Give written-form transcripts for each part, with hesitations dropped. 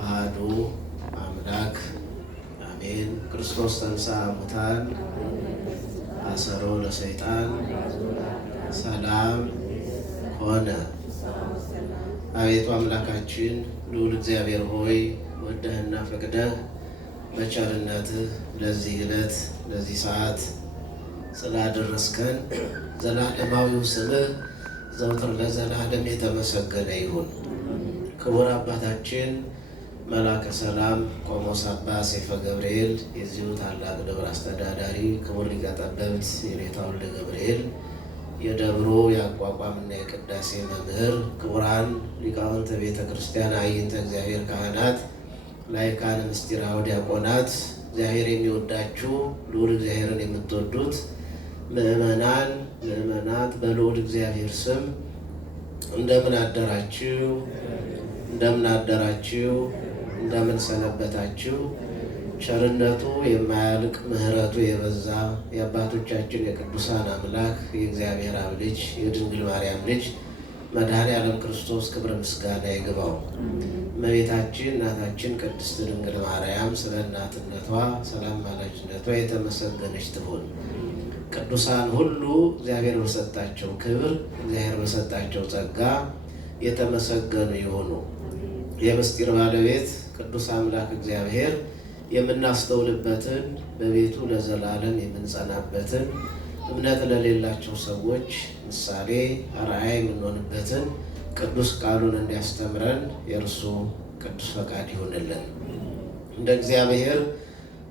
አሐዱ አምላክ አሜን። ክርስቶስ ተንሥአ እሙታን አሰሮ ለሰይጣን ሰላም ሆነ። አቤቱ አምላካችን ልዑል እግዚአብሔር ሆይ ወደህና ፈቅደህ በቸርነትህ ለዚህ ዕለት ለዚህ ሰዓት ስላደረስከን ዘላለማዊው ስምህ ዘውትር ለዘላለም የተመሰገነ ይሁን። ክቡር አባታችን መላከ ሰላም ቆሞስ አባ ሰይፈ ገብርኤል የዚሁ ታላቅ ደብር አስተዳዳሪ፣ ክቡር ሊቀ ጠበብት የኔታ ወልደ ገብርኤል የደብሩ የአቋቋምና የቅዳሴ መምህር፣ ክቡራን ሊቃውንተ ቤተ ክርስቲያን፣ አይንተ እግዚአብሔር ካህናት፣ ላይካነ ምስጢራዊ ዲያቆናት፣ እግዚአብሔር የሚወዳችሁ ልዑል እግዚአብሔርን የምትወዱት ምእመናን ምእመናት በልዑል እግዚአብሔር ስም እንደምን አደራችሁ? እንደምን አደራችሁ? እንደምን ሰነበታችሁ? ቸርነቱ የማያልቅ ምሕረቱ የበዛ የአባቶቻችን የቅዱሳን አምላክ የእግዚአብሔር አብ ልጅ የድንግል ማርያም ልጅ መድኃኔዓለም ክርስቶስ ክብረ ምስጋና ይግባው። እመቤታችን እናታችን ቅድስት ድንግል ማርያም ስለ እናትነቷ ስለ አማላጅነቷ የተመሰገነች ትሁን። ቅዱሳን ሁሉ እግዚአብሔር በሰጣቸው ክብር እግዚአብሔር በሰጣቸው ጸጋ የተመሰገኑ ይሁኑ። የምስጢር ባለቤት ቅዱስ አምላክ እግዚአብሔር የምናስተውልበትን በቤቱ ለዘላለም የምንጸናበትን እምነት ለሌላቸው ሰዎች ምሳሌ አርአያ የምንሆንበትን ቅዱስ ቃሉን እንዲያስተምረን የእርሱ ቅዱስ ፈቃድ ይሆንልን። እንደ እግዚአብሔር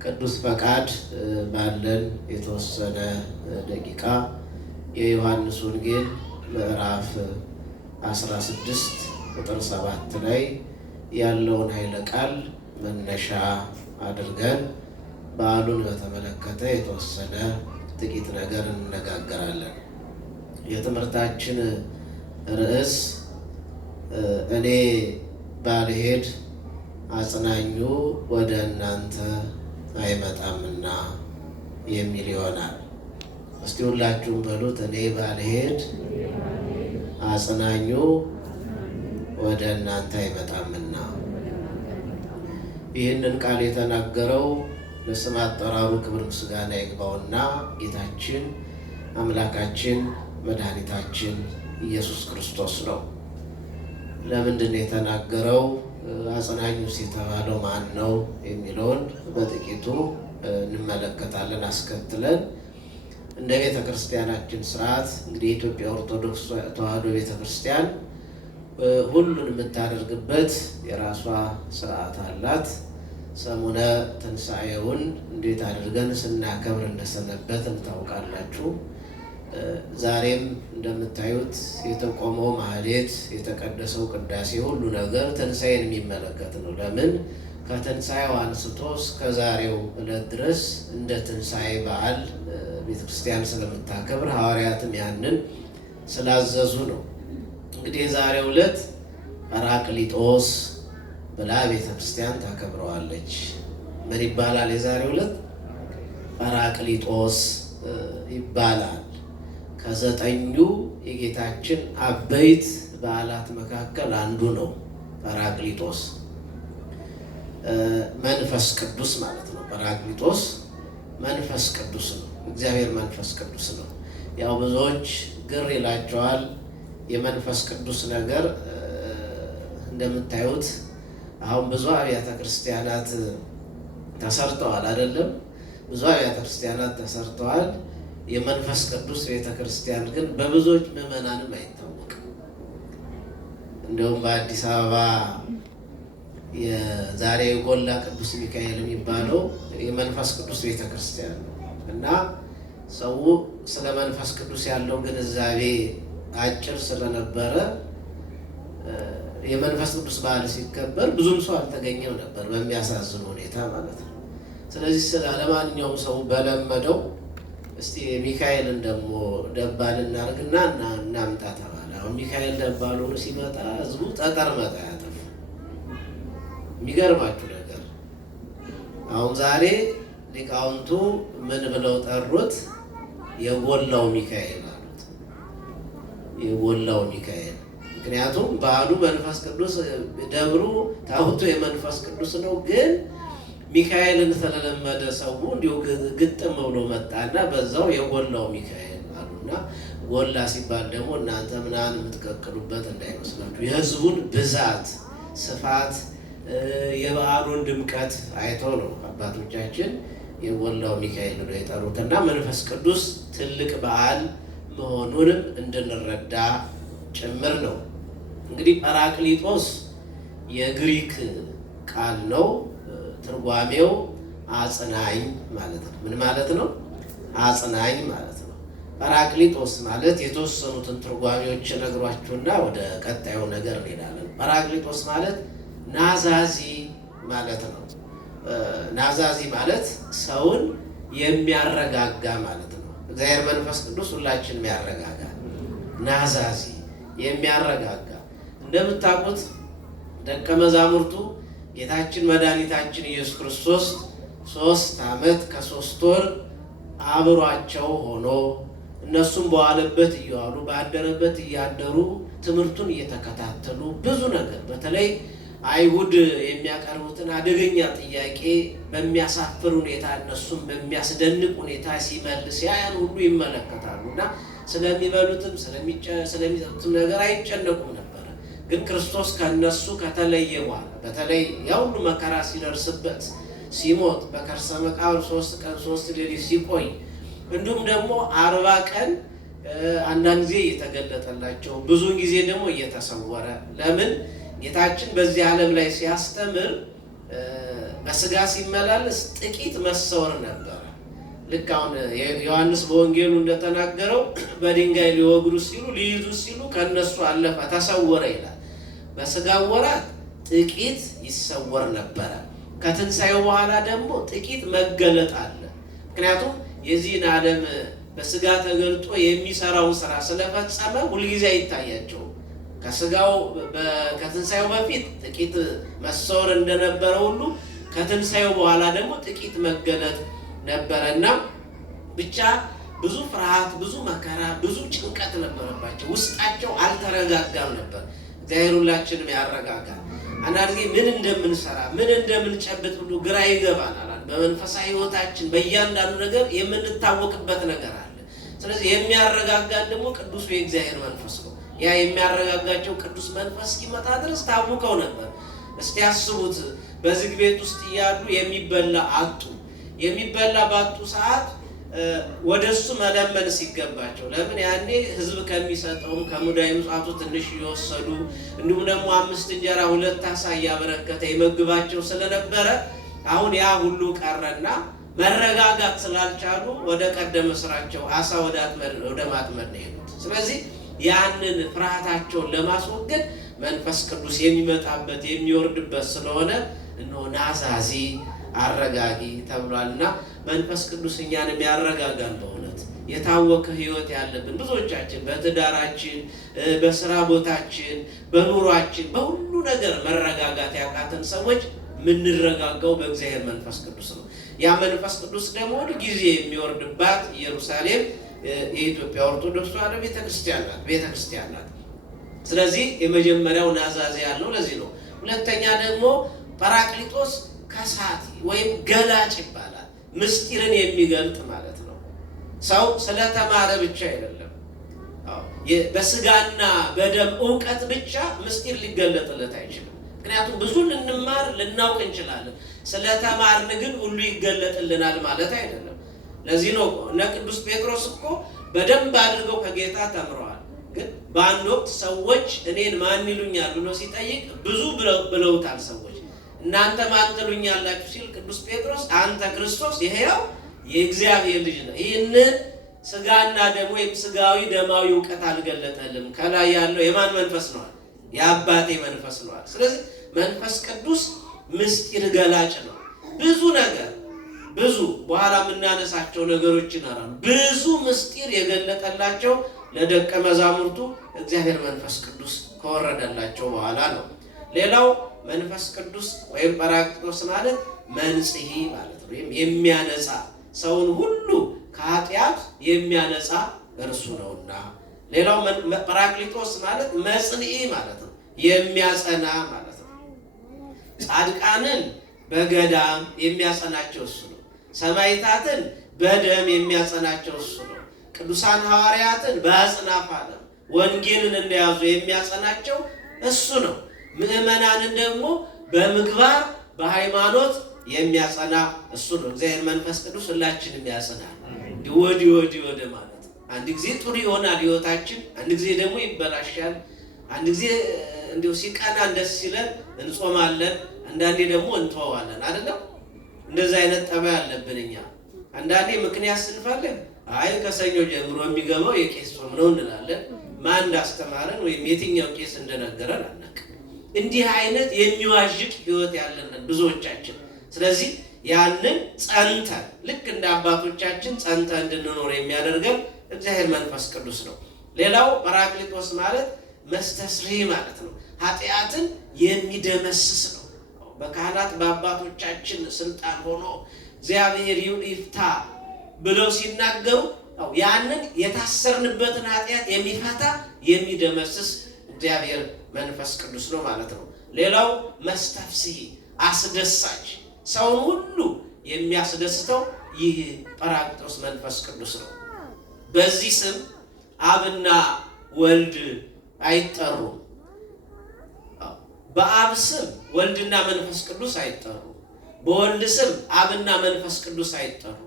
ቅዱስ ፈቃድ ባለን የተወሰነ ደቂቃ የዮሐንስ ወንጌል ምዕራፍ 16 ቁጥር 7 ላይ ያለውን ኃይለ ቃል መነሻ አድርገን በዓሉን በተመለከተ የተወሰነ ጥቂት ነገር እንነጋገራለን። የትምህርታችን ርዕስ እኔ ባልሄድ አጽናኙ ወደ እናንተ አይመጣምና የሚል ይሆናል። እስቲ ሁላችሁም በሉት፣ እኔ ባልሄድ አጽናኙ ወደ እናንተ አይመጣምና። ይህንን ቃል የተናገረው ለስም አጠራሩ ክብር ምስጋና ይግባውና ጌታችን አምላካችን መድኃኒታችን ኢየሱስ ክርስቶስ ነው። ለምንድን ነው የተናገረው? አጽናኙስ የተባለው ማን ነው የሚለውን በጥቂቱ እንመለከታለን። አስከትለን እንደ ቤተ ክርስቲያናችን ስርዓት እንግዲህ የኢትዮጵያ ኦርቶዶክስ ተዋሕዶ ቤተ ክርስቲያን ሁሉን የምታደርግበት የራሷ ስርዓት አላት። ሰሙነ ትንሣኤውን እንዴት አድርገን ስናከብር እንደሰነበት እንታውቃላችሁ። ዛሬም እንደምታዩት የተቆመው ማህሌት፣ የተቀደሰው ቅዳሴ፣ ሁሉ ነገር ትንሣኤን የሚመለከት ነው። ለምን? ከትንሣኤው አንስቶ እስከ ዛሬው ዕለት ድረስ እንደ ትንሣኤ በዓል ቤተክርስቲያን ስለምታከብር ሐዋርያትም ያንን ስላዘዙ ነው። እንግዲህ የዛሬው ዕለት ጰራቅሊጦስ ብላ ቤተክርስቲያን ታከብረዋለች። ምን ይባላል? የዛሬው ዕለት ጰራቅሊጦስ ይባላል። ከዘጠኙ የጌታችን አበይት በዓላት መካከል አንዱ ነው። ጰራቅሊጦስ መንፈስ ቅዱስ ማለት ነው። ጰራቅሊጦስ መንፈስ ቅዱስ ነው። እግዚአብሔር መንፈስ ቅዱስ ነው። ያው ብዙዎች ግር ይላቸዋል። የመንፈስ ቅዱስ ነገር እንደምታዩት አሁን ብዙ አብያተ ክርስቲያናት ተሰርተዋል አይደለም? ብዙ አብያተ ክርስቲያናት ተሰርተዋል። የመንፈስ ቅዱስ ቤተ ክርስቲያን ግን በብዙዎች ምዕመናንም አይታወቅም። እንዲሁም በአዲስ አበባ የዛሬ የጎላ ቅዱስ ሚካኤል የሚባለው የመንፈስ ቅዱስ ቤተ ክርስቲያን ነው እና ሰው ስለ መንፈስ ቅዱስ ያለው ግንዛቤ አጭር ስለነበረ የመንፈስ ቅዱስ በዓል ሲከበር ብዙም ሰው አልተገኘም ነበር፣ በሚያሳዝን ሁኔታ ማለት ነው። ስለዚህ ለማንኛውም ሰው በለመደው እስቲ ሚካኤልን ደግሞ ደባል እናርግና እናምጣ ተባለ። አሁን ሚካኤል ደባል ሆኖ ሲመጣ ህዝቡ ጠጠር መጣ ያጠፋ። የሚገርማችሁ ነገር አሁን ዛሬ ሊቃውንቱ ምን ብለው ጠሩት? የጎላው ሚካኤል አሉት። የጎላው ሚካኤል ምክንያቱም በዓሉ መንፈስ ቅዱስ ደብሩ ታቦቱ የመንፈስ ቅዱስ ነው። ግን ሚካኤልን ስለለመደ ሰው እንዲሁ ግጥም ብሎ መጣና በዛው የጎላው ሚካኤል አሉና ጎላ ሲባል ደግሞ እናንተ ምናምን የምትቀቅሉበት እንዳይመስላችሁ የሕዝቡን ብዛት ስፋት የበዓሉን ድምቀት አይቶ ነው አባቶቻችን የጎላው ሚካኤል ነው የጠሩትና መንፈስ ቅዱስ ትልቅ በዓል መሆኑንም እንድንረዳ ጭምር ነው። እንግዲህ ጰራቅሊጦስ የግሪክ ቃል ነው። ትርጓሜው አጽናኝ ማለት ነው። ምን ማለት ነው? አጽናኝ ማለት ነው። ጰራቅሊጦስ ማለት የተወሰኑትን ትርጓሜዎች ነግሯችሁና ወደ ቀጣዩ ነገር እንሄዳለን። ጰራቅሊጦስ ማለት ናዛዚ ማለት ነው። ናዛዚ ማለት ሰውን የሚያረጋጋ ማለት ነው። እግዚአብሔር መንፈስ ቅዱስ ሁላችንም ያረጋጋል። ናዛዚ የሚያረጋጋ። እንደምታውቁት ደቀ መዛሙርቱ ጌታችን መድኃኒታችን ኢየሱስ ክርስቶስ 3 ዓመት ከ3 ወር አብሯቸው ሆኖ እነሱም በዋለበት እየዋሉ ባደረበት እያደሩ ትምህርቱን እየተከታተሉ ብዙ ነገር በተለይ አይሁድ የሚያቀርቡትን አደገኛ ጥያቄ በሚያሳፍር ሁኔታ እነሱም በሚያስደንቅ ሁኔታ ሲመልስ ያን ሁሉ ይመለከታሉ እና ስለሚበሉትም ስለሚጠጡትም ነገር አይጨነቁም ነበር። ግን ክርስቶስ ከነሱ ከተለየ በኋላ በተለይ ያሁሉ መከራ ሲደርስበት ሲሞት በከርሰ መቃብር 3 ቀን 3 ሌሊት ሲቆይ እንዲሁም ደግሞ 40 ቀን አንዳንድ ጊዜ እየተገለጠላቸው ብዙ ጊዜ ደግሞ እየተሰወረ ለምን ጌታችን በዚህ ዓለም ላይ ሲያስተምር በስጋ ሲመላለስ ጥቂት መሰወር ነበር። ልክ አሁን ዮሐንስ በወንጌሉ እንደተናገረው በድንጋይ ሊወግሩ ሲሉ ሊይዙ ሲሉ ከነሱ አለፈ ተሰወረ ይላል። በስጋ ወራት ጥቂት ይሰወር ነበረ። ከትንሣኤው በኋላ ደግሞ ጥቂት መገለጥ አለ። ምክንያቱም የዚህን ዓለም በስጋ ተገልጦ የሚሰራውን ስራ ስለፈጸመ ሁልጊዜ አይታያቸው። ከትንሣኤው በፊት ጥቂት መሰወር እንደነበረ ሁሉ ከትንሣኤው በኋላ ደግሞ ጥቂት መገለጥ ነበረና ብቻ ብዙ ፍርሃት፣ ብዙ መከራ፣ ብዙ ጭንቀት ነበረባቸው። ውስጣቸው አልተረጋጋም ነበር። እግዚአብሔር ሁላችንም ያረጋጋል። አንዳንድ ጊዜ ምን እንደምንሰራ ምን እንደምንጨብጥ ሁሉ ግራ ይገባናል። በመንፈሳዊ ሕይወታችን በእያንዳንዱ ነገር የምንታወቅበት ነገር አለ። ስለዚህ የሚያረጋጋን ደግሞ ቅዱስ የእግዚአብሔር መንፈስ ነው። ያ የሚያረጋጋቸው ቅዱስ መንፈስ እስኪመጣ ድረስ ታውቀው ነበር። እስቲ ያስቡት፣ በዝግ ቤት ውስጥ እያሉ የሚበላ አጡ። የሚበላ ባጡ ሰዓት ወደ እሱ መለመን ሲገባቸው፣ ለምን ያኔ ሕዝብ ከሚሰጠውም ከሙዳየ ምጽዋቱ ትንሽ እየወሰዱ እንዲሁም ደግሞ 5 እንጀራ 2 ዓሣ እያበረከተ ይመግባቸው ስለነበረ አሁን ያ ሁሉ ቀረና መረጋጋት ስላልቻሉ ወደ ቀደመ ስራቸው ዓሣ ወደ ማጥመድ ነው የሄዱት። ስለዚህ ያንን ፍርሃታቸውን ለማስወገድ መንፈስ ቅዱስ የሚመጣበት የሚወርድበት ስለሆነ እነሆ ናዛዚ አረጋጊ ተብሏልና መንፈስ ቅዱስ እኛንም ያረጋጋን። በእውነት የታወከ ሕይወት ያለብን ብዙዎቻችን በትዳራችን፣ በስራ ቦታችን፣ በኑሯችን በሁሉ ነገር መረጋጋት ያቃተን ሰዎች የምንረጋጋው በእግዚአብሔር መንፈስ ቅዱስ ነው። ያ መንፈስ ቅዱስ ደግሞ ሁል ጊዜ የሚወርድባት ኢየሩሳሌም የኢትዮጵያ ኦርቶዶክስ ተዋሕዶ ቤተክርስቲያን ናት። ስለዚህ የመጀመሪያው ናዛዚ ያልነው ለዚህ ነው። ሁለተኛ ደግሞ ጰራቅሊጦስ ከሳቲ ወይም ገላጭ ይባላል። ምስጢርን የሚገልጥ ማለት ነው። ሰው ስለተማረ ብቻ አይደለም፣ በስጋና በደም እውቀት ብቻ ምስጢር ሊገለጥለት አይችልም። ምክንያቱም ብዙ ልንማር ልናውቅ እንችላለን። ስለተማርን ግን ሁሉ ይገለጥልናል ማለት አይደለም። ለዚህ ነው እነ ቅዱስ ጴጥሮስ እኮ በደንብ አድርገው ከጌታ ተምረዋል። ግን በአንድ ወቅት ሰዎች እኔን ማን ይሉኛል ብሎ ሲጠይቅ ብዙ ብለውታል ሰዎች። እናንተ ማን ትሉኛላችሁ ሲል ቅዱስ ጴጥሮስ አንተ ክርስቶስ የሕያው የእግዚአብሔር ልጅ ነህ፣ ይህንን ስጋና ደም ወይም ስጋዊ ደማዊ እውቀት አልገለጠልም፣ ከላይ ያለው የማን መንፈስ ነው? የአባቴ መንፈስ ነው። ስለዚህ መንፈስ ቅዱስ ምስጢር ገላጭ ነው። ብዙ ነገር ብዙ በኋላ የምናነሳቸው ነገሮች ይኖራሉ። ብዙ ምስጢር የገለጠላቸው ለደቀ መዛሙርቱ እግዚአብሔር መንፈስ ቅዱስ ከወረደላቸው በኋላ ነው። ሌላው መንፈስ ቅዱስ ወይም ጰራቅሊጦስ ማለት መንጽሒ ማለት ነው። ወይም የሚያነጻ ሰውን ሁሉ ከኃጢአት የሚያነጻ እርሱ ነውና ሌላው ጰራቅሊጦስ ማለት መጽንዒ ማለት ነው፣ የሚያጸና ማለት ነው። ጻድቃንን በገዳም የሚያጸናቸው እሱ ነው። ሰማዕታትን በደም የሚያጸናቸው እሱ ነው። ቅዱሳን ሐዋርያትን በአጽናፈ ዓለም ወንጌልን እንደያዙ የሚያጸናቸው እሱ ነው። ምእመናንን ደግሞ በምግባር በሃይማኖት የሚያጸና እሱ ነው። እግዚአብሔር መንፈስ ቅዱስ ሁላችንም ያጸናል። ወዲህ ወደ ማለት አንድ ጊዜ ጥሩ ይሆናል ህይወታችን፣ አንድ ጊዜ ደግሞ ይበላሻል። አንድ ጊዜ እንዲሁ ሲቀናን ደስ ሲለን እንጾማለን፣ አንዳንዴ ደግሞ እንተዋለን። አይደለም እንደዛ አይነት ጠባይ አለብን እኛ። አንዳንዴ ምክንያት ስንፈልግ አይ ከሰኞ ጀምሮ የሚገባው የቄስ ጾም ነው እንላለን። ማን እንዳስተማረን ወይም የትኛው ቄስ እንደነገረን አናውቅም። እንዲህ አይነት የሚዋዥቅ ህይወት ያለን ብዙዎቻችን። ስለዚህ ያንን ጸንተን ልክ እንደ አባቶቻችን ጸንተን እንድንኖር የሚያደርገን እግዚአብሔር መንፈስ ቅዱስ ነው። ሌላው ጰራቅሊጦስ ማለት መስተስሪ ማለት ነው። ኃጢአትን የሚደመስስ ነው። በካህናት በአባቶቻችን ስልጣን ሆኖ እግዚአብሔር ይፍታ ብለው ሲናገሩ ያንን የታሰርንበትን ኃጢአት የሚፈታ የሚደመስስ እግዚአብሔር መንፈስ ቅዱስ ነው ማለት ነው። ሌላው መስተፍስሒ አስደሳች፣ ሰውን ሁሉ የሚያስደስተው ይህ ጰራቅሊጦስ መንፈስ ቅዱስ ነው። በዚህ ስም አብና ወልድ አይጠሩም። በአብ ስም ወልድና መንፈስ ቅዱስ አይጠሩም። በወልድ ስም አብና መንፈስ ቅዱስ አይጠሩም።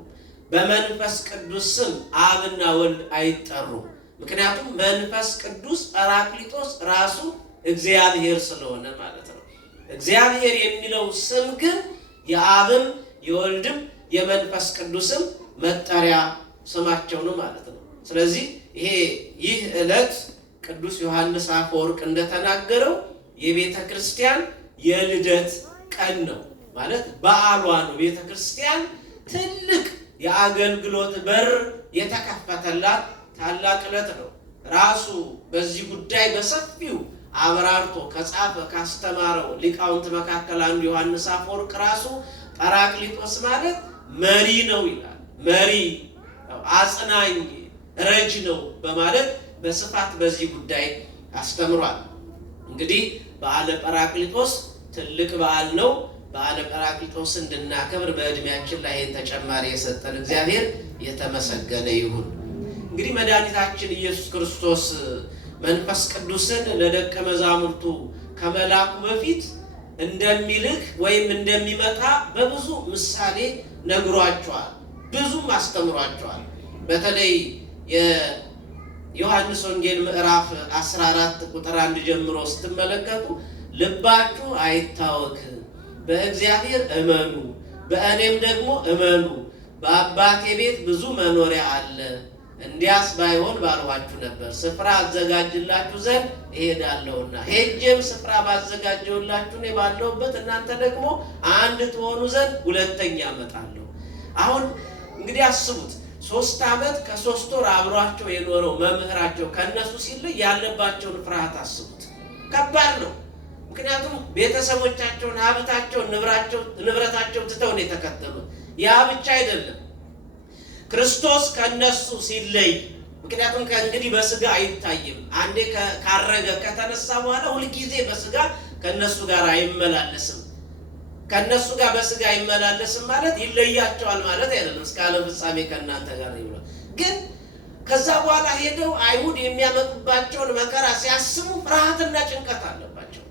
በመንፈስ ቅዱስ ስም አብና ወልድ አይጠሩም። ምክንያቱም መንፈስ ቅዱስ ጰራቅሊጦስ ራሱ እግዚአብሔር ስለሆነ ማለት ነው። እግዚአብሔር የሚለው ስም ግን የአብም የወልድም የመንፈስ ቅዱስም መጠሪያ ስማቸው ነው ማለት ነው። ስለዚህ ይህ ዕለት ቅዱስ ዮሐንስ አፈወርቅ እንደተናገረው የቤተ ክርስቲያን የልደት ቀን ነው ማለት በዓሏ ነው። ቤተ ክርስቲያን ትልቅ የአገልግሎት በር የተከፈተላት ታላቅ ዕለት ነው። ራሱ በዚህ ጉዳይ በሰፊው አብራርቶ ከጻፈ ካስተማረው ሊቃውንት መካከል አንዱ ዮሐንስ አፈወርቅ ራሱ ጰራቅሊጦስ ማለት መሪ ነው ይላል። መሪ፣ አጽናኝ፣ ረጅ ነው በማለት በስፋት በዚህ ጉዳይ አስተምሯል። እንግዲህ በዓለ ጰራቅሊጦስ ትልቅ በዓል ነው። በዓለ ጰራቅሊጦስ እንድናከብር በዕድሜያችን ላይ ይህን ተጨማሪ የሰጠን እግዚአብሔር የተመሰገነ ይሁን። እንግዲህ መድኃኒታችን ኢየሱስ ክርስቶስ መንፈስ ቅዱስን ለደቀ መዛሙርቱ ከመላኩ በፊት እንደሚልክ ወይም እንደሚመጣ በብዙ ምሳሌ ነግሯቸዋል፣ ብዙም አስተምሯቸዋል። በተለይ የዮሐንስ ወንጌል ምዕራፍ 14 ቁጥር 1 ጀምሮ ስትመለከቱ ልባችሁ አይታወክ፣ በእግዚአብሔር እመኑ፣ በእኔም ደግሞ እመኑ፣ በአባቴ ቤት ብዙ መኖሪያ አለ፣ እንዲያስ ባይሆን ባልኋችሁ ነበር። ስፍራ አዘጋጅላችሁ ዘንድ እሄዳለሁና ሄጄም ስፍራ ባዘጋጀሁላችሁ እኔ ባለሁበት እናንተ ደግሞ አንድ ትሆኑ ዘንድ ሁለተኛ እመጣለሁ። አሁን እንግዲህ አስቡት፣ 3 ዓመት ከ3 ወር አብሯቸው የኖረው መምህራቸው ከነሱ ሲለይ ያለባቸውን ፍርሃት አስቡት። ከባድ ነው። ምክንያቱም ቤተሰቦቻቸውን፣ ሀብታቸውን፣ ንብረታቸውን ትተው ነው የተከተሉት። ያ ብቻ አይደለም፣ ክርስቶስ ከነሱ ሲለይ፣ ምክንያቱም ከእንግዲህ በስጋ አይታይም። አንዴ ካረገ ከተነሳ በኋላ ሁልጊዜ በስጋ ከነሱ ጋር አይመላለስም። ከነሱ ጋር በስጋ አይመላለስም ማለት ይለያቸዋል ማለት አይደለም። እስከ ዓለም ፍጻሜ ከእናንተ ጋር ይውላል። ግን ከዛ በኋላ ሄደው አይሁድ የሚያመጡባቸውን መከራ ሲያስቡ ፍርሃትና ጭንቀት አለባቸው።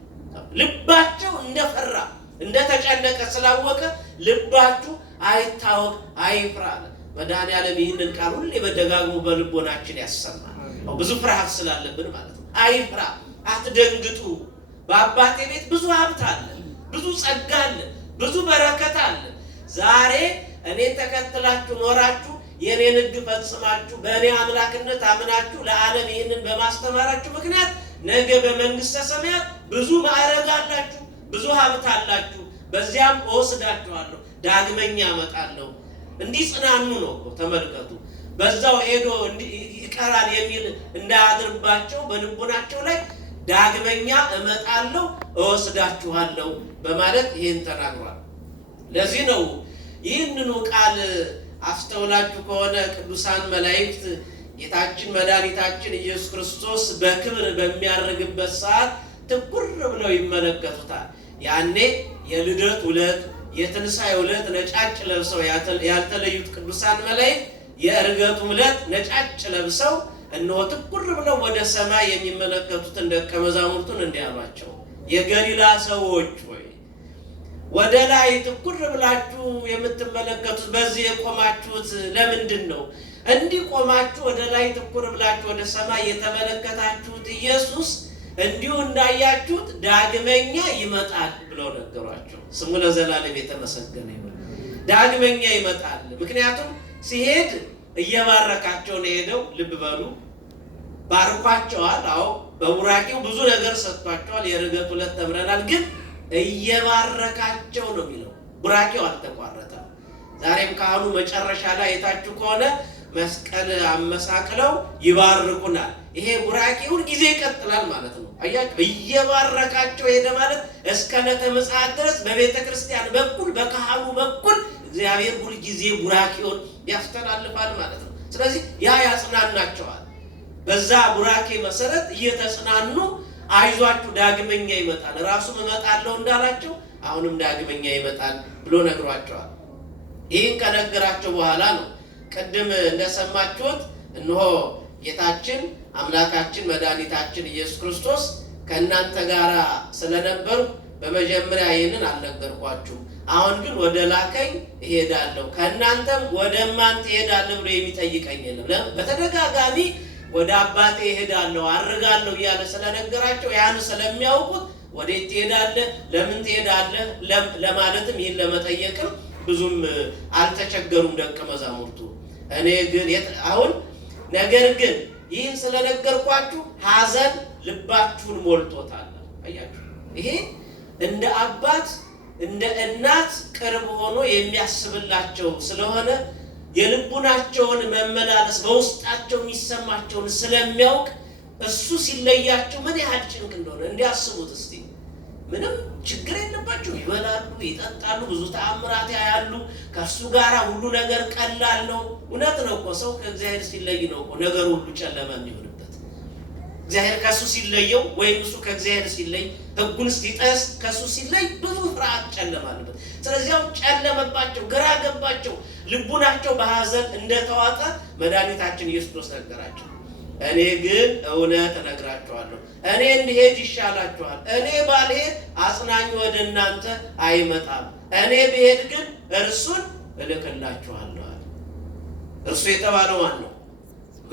ልባቸው እንደፈራ እንደተጨነቀ ስላወቀ ልባችሁ አይታወቅ አይፍራ አለ። መድኃኔዓለም ይህንን ቃል ሁሌ በደጋግሞ በልቦናችን ያሰማል። ብዙ ፍርሃት ስላለብን ማለት ነው። አይፍራ፣ አትደንግጡ፣ በአባቴ ቤት ብዙ ሀብት አለ፣ ብዙ ጸጋ አለ፣ ብዙ በረከት አለ። ዛሬ እኔን ተከትላችሁ ኖራችሁ የኔን ሕግ ፈጽማችሁ በእኔ አምላክነት አምናችሁ ለዓለም ይህንን በማስተማራችሁ ምክንያት ነገ በመንግስተ ሰማያት ብዙ ማዕረግ አላችሁ፣ ብዙ ሀብት አላችሁ። በዚያም እወስዳችኋለሁ፣ ዳግመኛ እመጣለሁ። እንዲጽናኑ ነው። ተመልከቱ፣ በዛው ሄዶ ይቀራል የሚል እንዳያድርባቸው በልቡናቸው ላይ ዳግመኛ እመጣለሁ እወስዳችኋለሁ በማለት ይህን ተናግሯል። ለዚህ ነው ይህንኑ ቃል አስተውላችሁ ከሆነ ቅዱሳን መላእክት ጌታችን መድኃኒታችን ኢየሱስ ክርስቶስ በክብር በሚያርግበት ሰዓት ትኩር ብለው ይመለከቱታል። ያኔ የልደት ዕለት የትንሣኤ ዕለት ነጫጭ ለብሰው ያልተለዩት ቅዱሳን መላእክት የዕርገቱ ዕለት ነጫጭ ለብሰው እነሆ ትኩር ብለው ወደ ሰማይ የሚመለከቱትን ደቀ መዛሙርቱን እንዲህ አሏቸው፣ የገሊላ ሰዎች ሆይ ወደ ላይ ትኩር ብላችሁ የምትመለከቱት በዚህ የቆማችሁት ለምንድን ነው? እንዲህ ቆማችሁ ወደ ላይ ትኩር ብላችሁ ወደ ሰማይ የተመለከታችሁት ኢየሱስ እንዲሁ እንዳያችሁት ዳግመኛ ይመጣል ብለው ነገሯቸው። ስሙ ለዘላለም የተመሰገነ ይሁን። ዳግመኛ ይመጣል። ምክንያቱም ሲሄድ እየባረካቸው ነው ሄደው። ልብ በሉ፣ ባርኳቸዋል። አዎ በቡራኬው ብዙ ነገር ሰጥቷቸዋል። የዕርገቱ ዕለት ተምረናል። ግን እየባረካቸው ነው የሚለው። ቡራኬው አልተቋረጠም። ዛሬም ካህኑ መጨረሻ ላይ የታችሁ ከሆነ መስቀል አመሳቅለው ይባርኩናል። ይሄ ቡራኬ ሁል ጊዜ ይቀጥላል ማለት ነው። አያችሁ፣ እየባረካቸው ሄደ ማለት እስከ ዕለተ ምጽአት ድረስ በቤተ ክርስቲያን በኩል በካህኑ በኩል እግዚአብሔር ሁል ጊዜ ቡራኬውን ያስተላልፋል ማለት ነው። ስለዚህ ያ ያጽናናቸዋል። በዛ ቡራኬ መሰረት እየተጽናኑ አይዟችሁ ዳግመኛ ይመጣል፣ ራሱም እመጣለሁ እንዳላቸው አሁንም ዳግመኛ ይመጣል ብሎ ነግሯቸዋል። ይህን ከነገራቸው በኋላ ነው ቅድም እንደሰማችሁት እነሆ ጌታችን አምላካችን መድኃኒታችን ኢየሱስ ክርስቶስ ከእናንተ ጋር ስለነበሩ በመጀመሪያ ይህንን አልነገርኳችሁም፣ አሁን ግን ወደ ላከኝ እሄዳለሁ፣ ከእናንተም ወደ ማን ትሄዳለህ ብሎ የሚጠይቀኝ የለም። በተደጋጋሚ ወደ አባቴ እሄዳለሁ አርጋለሁ እያለ ስለነገራቸው ያን ስለሚያውቁት ወዴት ትሄዳለህ፣ ለምን ትሄዳለህ ለማለትም ይህን ለመጠየቅም ብዙም አልተቸገሩም ደቀ መዛሙርቱ። እኔ ግን አሁን ነገር ግን ይህን ስለነገርኳችሁ ሐዘን ልባችሁን ሞልቶታል። አያችሁ፣ ይሄ እንደ አባት እንደ እናት ቅርብ ሆኖ የሚያስብላቸው ስለሆነ የልቡናቸውን መመላለስ በውስጣቸው የሚሰማቸውን ስለሚያውቅ እሱ ሲለያቸው ምን ያህል ጭንቅ እንደሆነ እንዲያስቡት እስቲ። ምንም ችግር የለባቸው፣ ይበላሉ፣ ይጠጣሉ፣ ብዙ ተአምራት ያያሉ። ከእሱ ጋር ሁሉ ነገር ቀላል ነው። እውነት ነው እኮ ሰው ከእግዚአብሔር ሲለይ ነው እኮ ነገር ሁሉ ጨለማ የሚሆንበት። እግዚአብሔር ከእሱ ሲለየው ወይም እሱ ከእግዚአብሔር ሲለይ፣ ሕጉን ሲጥስ ከእሱ ሲለይ ብዙ ፍርሃት ጨለማለበት። ስለዚህ አሁን ጨለመባቸው፣ ግራ ገባቸው፣ ልቡናቸው በሐዘን እንደተዋጠ መድኃኒታችን ኢየሱስ ክርስቶስ ነገራቸው። እኔ ግን እውነት እነግራችኋለሁ፣ እኔ እንድሄድ ይሻላችኋል። እኔ ባልሄድ አጽናኝ ወደ እናንተ አይመጣም። እኔ ብሄድ ግን እርሱን እልክላችኋለሁ አለ። እርሱ የተባለው ማን ነው?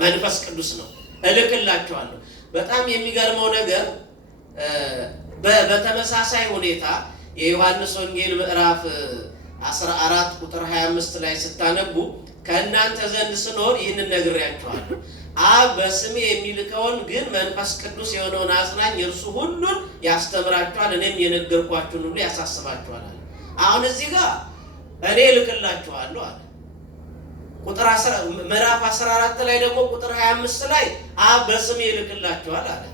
መንፈስ ቅዱስ ነው። እልክላችኋለሁ። በጣም የሚገርመው ነገር በተመሳሳይ ሁኔታ የዮሐንስ ወንጌል ምዕራፍ 14 ቁጥር 25 ላይ ስታነቡ ከእናንተ ዘንድ ስኖር ይህንን ነግሬያችኋለሁ፣ አብ በስሜ የሚልከውን ግን መንፈስ ቅዱስ የሆነውን አጽናኝ እርሱ ሁሉን ያስተምራችኋል፣ እኔም የነገርኳችሁን ሁሉ ያሳስባችኋል አለ። አሁን እዚህ ጋር እኔ እልክላችኋለሁ አለ። ምዕራፍ 14 ላይ ደግሞ ቁጥር 25 ላይ አብ በስሜ ይልክላችኋል አለ።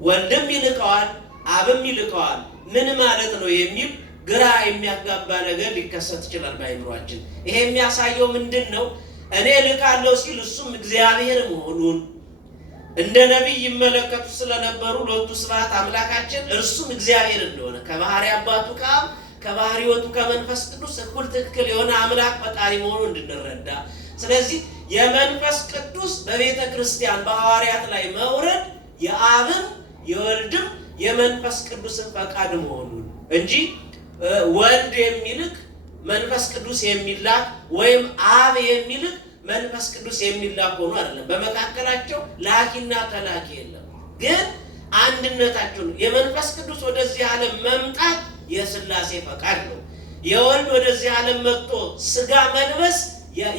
ወልድም ይልከዋል፣ አብም ይልከዋል። ምን ማለት ነው የሚል ግራ የሚያጋባ ነገር ሊከሰት ይችላል በአእምሯችን። ይሄ የሚያሳየው ምንድን ነው? እኔ ልካለሁ ሲል እሱም እግዚአብሔር መሆኑን እንደ ነቢይ ይመለከቱ ስለነበሩ ሎቱ ስብሐት አምላካችን እርሱም እግዚአብሔር እንደሆነ ከባህሪ አባቱ ከአብ ከባህሪ ሕይወቱ ከመንፈስ ቅዱስ እኩል ትክክል የሆነ አምላክ ፈጣሪ መሆኑን እንድንረዳ፣ ስለዚህ የመንፈስ ቅዱስ በቤተ ክርስቲያን በሐዋርያት ላይ መውረድ የአብም የወልድም የመንፈስ ቅዱስን ፈቃድ መሆኑን እንጂ ወልድ የሚልክ መንፈስ ቅዱስ የሚላክ ወይም አብ የሚልክ መንፈስ ቅዱስ የሚላክ ሆኖ አይደለም። በመካከላቸው ላኪና ተላኪ የለም። ግን አንድነታቸው ነው። የመንፈስ ቅዱስ ወደዚህ ዓለም መምጣት የሥላሴ ፈቃድ ነው። የወልድ ወደዚህ ዓለም መጥቶ ስጋ መልበስ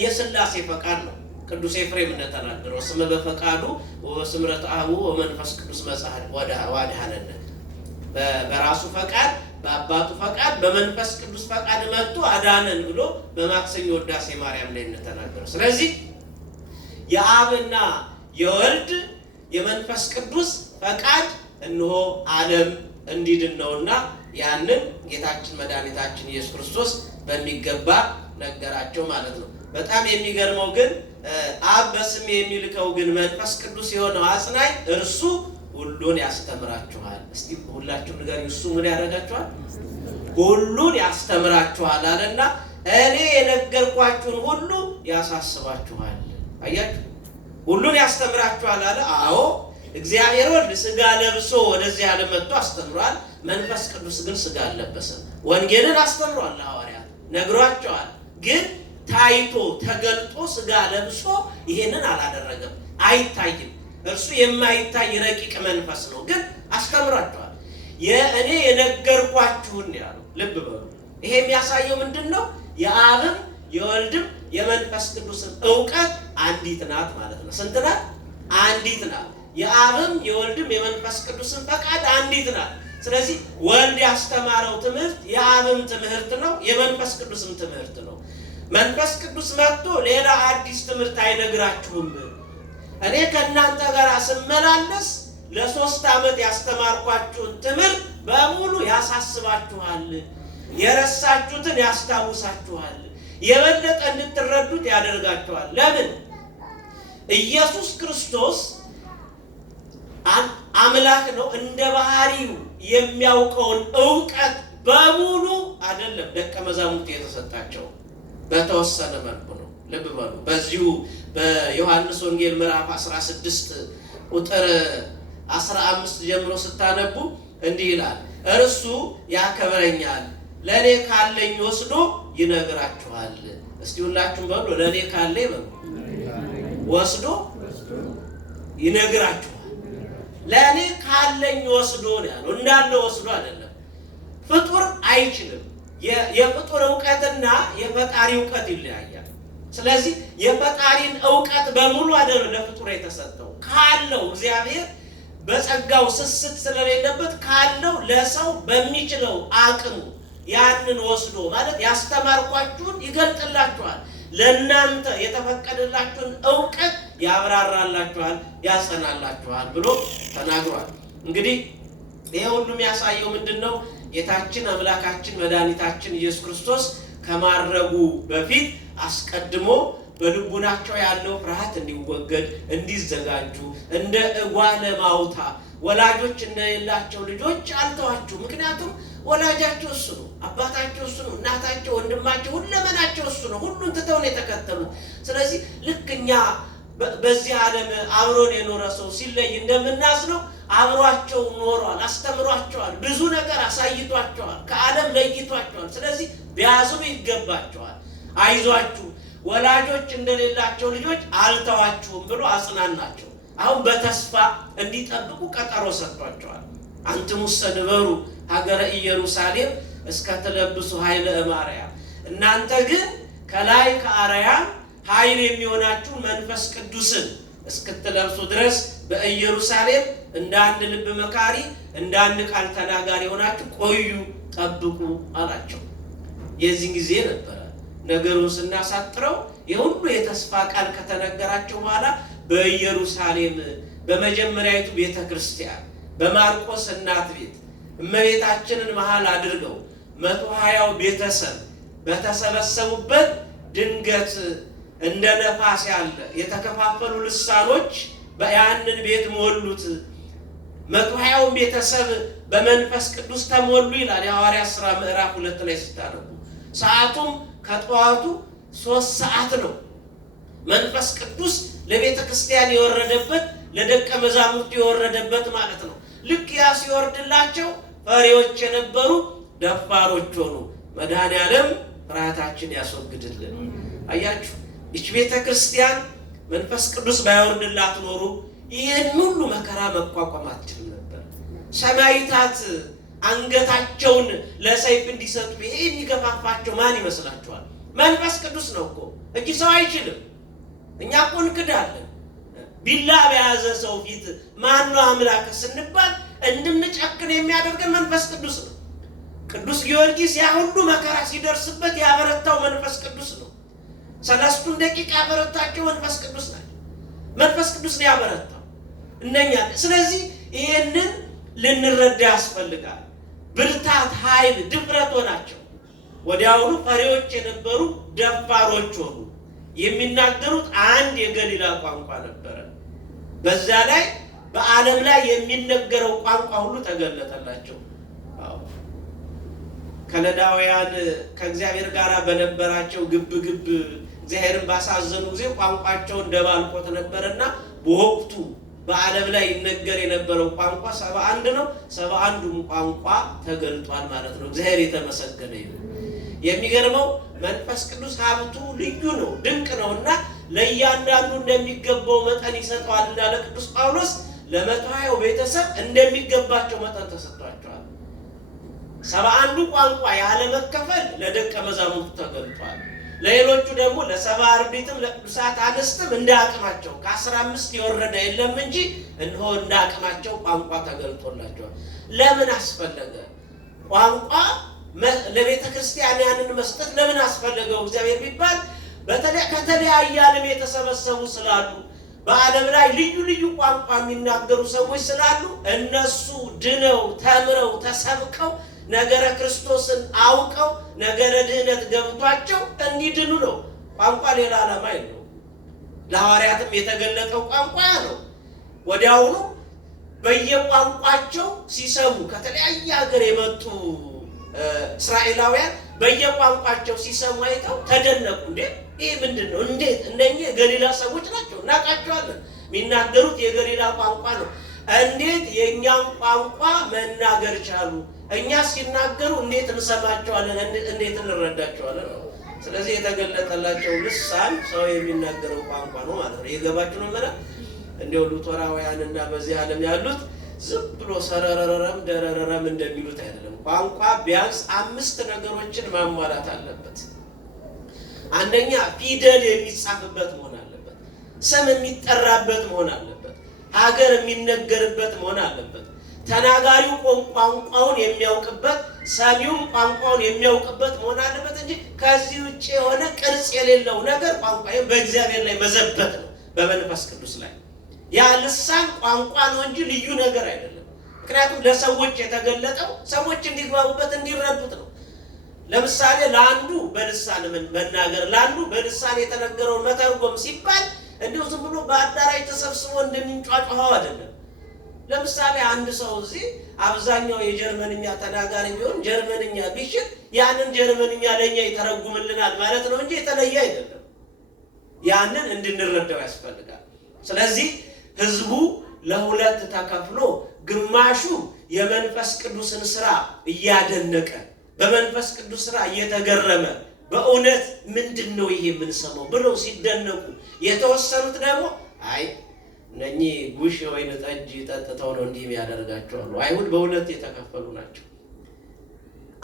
የሥላሴ ፈቃድ ነው። ቅዱስ ኤፍሬም እንደተናገረው ስመ በፈቃዱ ወስምረት አቡ ወመንፈስ ቅዱስ መጽሐድ ወአድኀነነ፣ በራሱ ፈቃድ በአባቱ ፈቃድ በመንፈስ ቅዱስ ፈቃድ መጥቶ አዳነን ብሎ በማክሰኞ ውዳሴ ማርያም ላይ እንደተናገረው፣ ስለዚህ የአብና የወልድ የመንፈስ ቅዱስ ፈቃድ እነሆ ዓለም እንዲድን ነውና ያንን ጌታችን መድኃኒታችን ኢየሱስ ክርስቶስ በሚገባ ነገራቸው ማለት ነው። በጣም የሚገርመው ግን አብ በስሜ የሚልከው ግን መንፈስ ቅዱስ የሆነው አጽናኝ እርሱ ሁሉን ያስተምራችኋል። እስቲ ሁላችሁ ንገሩ፣ እሱ ምን ያደርጋችኋል? ሁሉን ያስተምራችኋል አለና እኔ የነገርኳችሁን ሁሉ ያሳስባችኋል። አያችሁ፣ ሁሉን ያስተምራችኋል አለ። አዎ እግዚአብሔር ወልድ ሥጋ ለብሶ ወደዚህ ዓለም መጥቶ አስተምሯል። መንፈስ ቅዱስ ግን ሥጋ አልለበሰም። ወንጌልን አስተምሯል፣ ለሐዋርያት ነግሯቸዋል። ግን ታይቶ ተገልጦ ሥጋ ለብሶ ይሄንን አላደረገም፣ አይታይም። እርሱ የማይታይ ረቂቅ መንፈስ ነው፣ ግን አስተምሯቸዋል። እኔ የነገርኳችሁን ያለው ልብ በሉ። ይሄ የሚያሳየው ምንድን ነው? የአብም የወልድም የመንፈስ ቅዱስም ዕውቀት አንዲት ናት ማለት ነው። ስንት ናት? አንዲት ናት። የአብም የወልድም የመንፈስ ቅዱስም ፈቃድ አንዲት ናት። ስለዚህ ወልድ ያስተማረው ትምህርት የአብም ትምህርት ነው፣ የመንፈስ ቅዱስም ትምህርት ነው። መንፈስ ቅዱስ መጥቶ ሌላ አዲስ ትምህርት አይነግራችሁም። እኔ ከእናንተ ጋር ስመላለስ ለ3 ዓመት ያስተማርኳችሁን ትምህርት በሙሉ ያሳስባችኋል፣ የረሳችሁትን ያስታውሳችኋል፣ የበለጠ እንድትረዱት ያደርጋችኋል። ለምን? ኢየሱስ ክርስቶስ አምላክ ነው። እንደ ባህሪው የሚያውቀውን ዕውቀት በሙሉ አይደለም ደቀ መዛሙርቱ የተሰጣቸው፣ በተወሰነ መልኩ ነው። ልብ በሉ። በዚሁ በዮሐንስ ወንጌል ምዕራፍ 16 ቁጥር 15 ጀምሮ ስታነቡ እንዲህ ይላል፣ እርሱ ያከብረኛል፣ ለእኔ ካለኝ ወስዶ ይነግራችኋል። እስቲ ሁላችሁም በሉ፣ ለእኔ ካለኝ በሉ፣ ወስዶ ይነግራችኋል። ለእኔ ካለኝ ወስዶ ነው ያለው፣ እንዳለ ወስዶ አይደለም። ፍጡር አይችልም። የፍጡር ዕውቀትና የፈጣሪ ዕውቀት ይለያያል። ስለዚህ የፈጣሪን ዕውቀት በሙሉ አይደለም ለፍጡር የተሰጠው። ካለው እግዚአብሔር በጸጋው ስስት ስለሌለበት ካለው ለሰው በሚችለው አቅሙ ያንን ወስዶ ማለት ያስተማርኳችሁን ይገልጥላችኋል፣ ለእናንተ የተፈቀደላችሁን ዕውቀት ያብራራላችኋል፣ ያጸናላችኋል ብሎ ተናግሯል። እንግዲህ ይሄ ሁሉ የሚያሳየው ምንድን ነው? ጌታችን አምላካችን መድኃኒታችን ኢየሱስ ክርስቶስ ከማረጉ በፊት አስቀድሞ በልቡናቸው ያለው ፍርሃት እንዲወገድ እንዲዘጋጁ እንደ እጓለ ማውታ ወላጆች እንደሌላቸው ልጆች አልተዋችሁ። ምክንያቱም ወላጃቸው እሱ ነው፣ አባታቸው እሱ ነው፣ እናታቸው፣ ወንድማቸው፣ ሁለመናቸው እሱ ነው። ሁሉን ትተው ነው የተከተሉት። ስለዚህ ልክ እኛ በዚህ ዓለም አብሮን የኖረ ሰው ሲለይ እንደምናዝነው አብሯቸው ኖሯል፣ አስተምሯቸዋል፣ ብዙ ነገር አሳይቷቸዋል፣ ከዓለም ለይቷቸዋል። ስለዚህ ቢያዝኑ ይገባቸዋል። አይዟችሁ ወላጆች እንደሌላቸው ልጆች አልተዋችሁም ብሎ አጽናናቸው። አሁን በተስፋ እንዲጠብቁ ቀጠሮ ሰጥቷቸዋል። አንትሙሰ ንበሩ ሀገረ ኢየሩሳሌም እስከትለብሱ ኃይለ እማርያም፣ እናንተ ግን ከላይ ከአርያም ኃይል የሚሆናችሁ መንፈስ ቅዱስን እስክትለብሱ ድረስ በኢየሩሳሌም እንደ አንድ ልብ መካሪ እንደ አንድ ቃል ተናጋሪ ሆናችሁ ቆዩ፣ ጠብቁ አላቸው። የዚህ ጊዜ ነበረ ነገሩን ስናሳጥረው የሁሉ የተስፋ ቃል ከተነገራቸው በኋላ በኢየሩሳሌም በመጀመሪያዊቱ ቤተ ክርስቲያን በማርቆስ እናት ቤት እመቤታችንን መሃል አድርገው 120 ቤተሰብ በተሰበሰቡበት ድንገት እንደ ነፋስ ያለ የተከፋፈሉ ልሳኖች በያንን ቤት ሞሉት። 120 ቤተሰብ በመንፈስ ቅዱስ ተሞሉ ይላል የሐዋርያት ሥራ ምዕራፍ 2 ላይ ስታነቡ። ሰዓቱም ከጠዋቱ 3 ሰዓት ነው። መንፈስ ቅዱስ ለቤተ ክርስቲያን የወረደበት ለደቀ መዛሙርቱ የወረደበት ማለት ነው። ልክ ያ ሲወርድላቸው ፈሪዎች የነበሩ ደፋሮች ሆኑ። መድኃኔዓለም ፍርሃታችን ያስወግድልን። አያችሁ፣ ይህች ቤተ ክርስቲያን መንፈስ ቅዱስ ባይወርድላት ኖሩ ይህን ሁሉ መከራ መቋቋም አትችልም ነበር። ሰማዕታት አንገታቸውን ለሰይፍ እንዲሰጡ ይሄ የሚገፋፋቸው ማን ይመስላችኋል? መንፈስ ቅዱስ ነው እኮ እንጂ ሰው አይችልም። እኛ እኮ እንክዳለን። ቢላ በያዘ ሰው ፊት ማነው አምላክ ስንባል እንድንጨክን የሚያደርገን መንፈስ ቅዱስ ነው። ቅዱስ ጊዮርጊስ ያ ሁሉ መከራ ሲደርስበት ያበረታው መንፈስ ቅዱስ ነው። 30 ደቂቃ ያበረታቸው መንፈስ ቅዱስ ናቸው። መንፈስ ቅዱስ ነው ያበረታው እነኛ። ስለዚህ ይሄንን ልንረዳ ያስፈልጋል። ብርታት፣ ኃይል፣ ድፍረት ሆናቸው። ወዲያውኑ ፈሪዎች የነበሩ ደፋሮች ሆኑ። የሚናገሩት አንድ የገሊላ ቋንቋ ነበረ። በዛ ላይ በዓለም ላይ የሚነገረው ቋንቋ ሁሉ ተገለጠላቸው። ከለዳውያን ከእግዚአብሔር ጋር በነበራቸው ግብግብ እግዚአብሔርን ባሳዘኑ ጊዜ ቋንቋቸውን ደባልቆት ነበርና በወቅቱ በዓለም ላይ ይነገር የነበረው ቋንቋ 71 ነው። 71ዱም ቋንቋ ተገልጧል ማለት ነው። እግዚአብሔር የተመሰገነ ይሁን። የሚገርመው መንፈስ ቅዱስ ሀብቱ ልዩ ነው፣ ድንቅ ነውና ለእያንዳንዱ እንደሚገባው መጠን ይሰጠዋል እንዳለ ቅዱስ ጳውሎስ ለ120 ቤተሰብ እንደሚገባቸው መጠን ተሰጥቷቸዋል። 71ዱ ቋንቋ ያለ መከፈል ለደቀ መዛሙርቱ ተገልጧል። ለሌሎቹ ደግሞ ለሰባ አርድእትም ለቅዱሳት አንስትም እንደ አቅማቸው ከ15 የወረደ የለም እንጂ እንሆ እንደ አቅማቸው ቋንቋ ተገልጦላቸዋል። ለምን አስፈለገ? ቋንቋ ለቤተ ክርስቲያን ያንን መስጠት ለምን አስፈለገው እግዚአብሔር ቢባል ከተለያየ ዓለም የተሰበሰቡ ስላሉ በዓለም ላይ ልዩ ልዩ ቋንቋ የሚናገሩ ሰዎች ስላሉ እነሱ ድነው ተምረው ተሰብከው ነገረ ክርስቶስን አውቀው ነገረ ድህነት ገብቷቸው እንዲድኑ ነው። ቋንቋ ሌላ ዓላማ የለውም። ለሐዋርያትም የተገለጠው ቋንቋ ነው። ወዲያውኑ በየቋንቋቸው ሲሰሙ ከተለያየ ሀገር የመጡ እስራኤላውያን በየቋንቋቸው ሲሰሙ አይተው ተደነቁ። እንዴ ይህ ምንድነው? እንዴት እነኚህ የገሊላ ሰዎች ናቸው፣ እናውቃቸዋለን፣ የሚናገሩት የገሊላ ቋንቋ ነው። እንዴት የእኛም ቋንቋ መናገር ቻሉ? እኛ ሲናገሩ እንዴት እንሰማቸዋለን? እንዴት እንረዳቸዋለን ነው። ስለዚህ የተገለጠላቸው ልሳን ሰው የሚናገረው ቋንቋ ነው ማለት ነው። የገባችሁ ነው ማለት እንደው ሉተራውያንና በዚህ ዓለም ያሉት ዝም ብሎ ሰረረረም ደረረረም እንደሚሉት አይደለም። ቋንቋ ቢያንስ 5 ነገሮችን ማሟላት አለበት። አንደኛ ፊደል የሚጻፍበት መሆን አለበት። ስም የሚጠራበት መሆን አለበት። ሀገር የሚነገርበት መሆን አለበት። ተናጋሪው ቋንቋውን የሚያውቅበት፣ ሰሚውም ቋንቋውን የሚያውቅበት መሆን አለበት እንጂ ከዚህ ውጭ የሆነ ቅርጽ የሌለው ነገር ቋንቋ በእግዚአብሔር ላይ መዘበት ነው፣ በመንፈስ ቅዱስ ላይ። ያ ልሳን ቋንቋ ነው እንጂ ልዩ ነገር አይደለም። ምክንያቱም ለሰዎች የተገለጠው ሰዎች እንዲግባቡበት እንዲረዱት ነው። ለምሳሌ ለአንዱ በልሳን መናገር፣ ለአንዱ በልሳን የተነገረውን መተርጎም ሲባል እንዲሁ ዝም ብሎ በአዳራሽ ተሰብስቦ እንደሚንጫጫው አይደለም። ለምሳሌ አንድ ሰው እዚህ አብዛኛው የጀርመንኛ ተናጋሪ ቢሆን ጀርመንኛ ቢችል ያንን ጀርመንኛ ለኛ ይተረጉምልናል ማለት ነው እንጂ የተለየ አይደለም። ያንን እንድንረዳው ያስፈልጋል። ስለዚህ ህዝቡ ለሁለት ተከፍሎ ግማሹ የመንፈስ ቅዱስን ስራ እያደነቀ በመንፈስ ቅዱስ ስራ እየተገረመ በእውነት ምንድነው ይሄ የምንሰማው ብለው ሲደነቁ፣ የተወሰኑት ደግሞ አይ እነኚህ ጉሽ ወይን ጠጅ ጠጥተው ነው እንዲህ የሚያደርጋቸው አሉ። አይሁድ በሁለት የተከፈሉ ናቸው።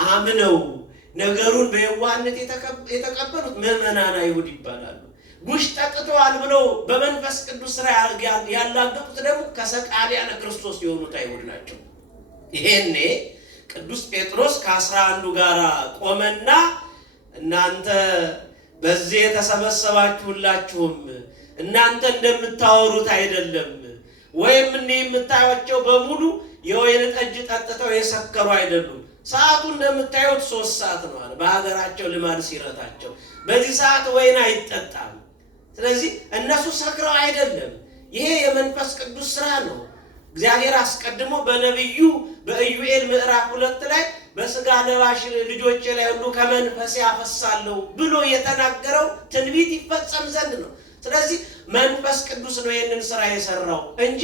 አምነው ነገሩን በየዋህነት የተቀበሉት ምዕመናን አይሁድ ይባላሉ። ጉሽ ጠጥተዋል ብለው በመንፈስ ቅዱስ ስራ ያላገጡት ደግሞ ከሰቃልያነ ክርስቶስ የሆኑት አይሁድ ናቸው። ይሄኔ ቅዱስ ጴጥሮስ ከ11 ጋር ቆመና እናንተ በዚህ የተሰበሰባችሁላችሁም እናንተ እንደምታወሩት አይደለም፣ ወይም እኔ የምታዩቸው በሙሉ የወይን ጠጅ ጠጥተው የሰከሩ አይደሉም። ሰዓቱ እንደምታዩት 3 ሰዓት ነው አለ። በሀገራቸው ልማድ ሲረታቸው በዚህ ሰዓት ወይን አይጠጣም። ስለዚህ እነሱ ሰክረው አይደለም። ይሄ የመንፈስ ቅዱስ ስራ ነው። እግዚአብሔር አስቀድሞ በነቢዩ በኢዩኤል ምዕራፍ 2 ላይ በስጋ ለባሽ ልጆቼ ላይ ሁሉ ከመንፈሴ አፈሳለሁ ብሎ የተናገረው ትንቢት ይፈጸም ዘንድ ነው። ስለዚህ መንፈስ ቅዱስ ነው ይሄንን ስራ የሰራው እንጂ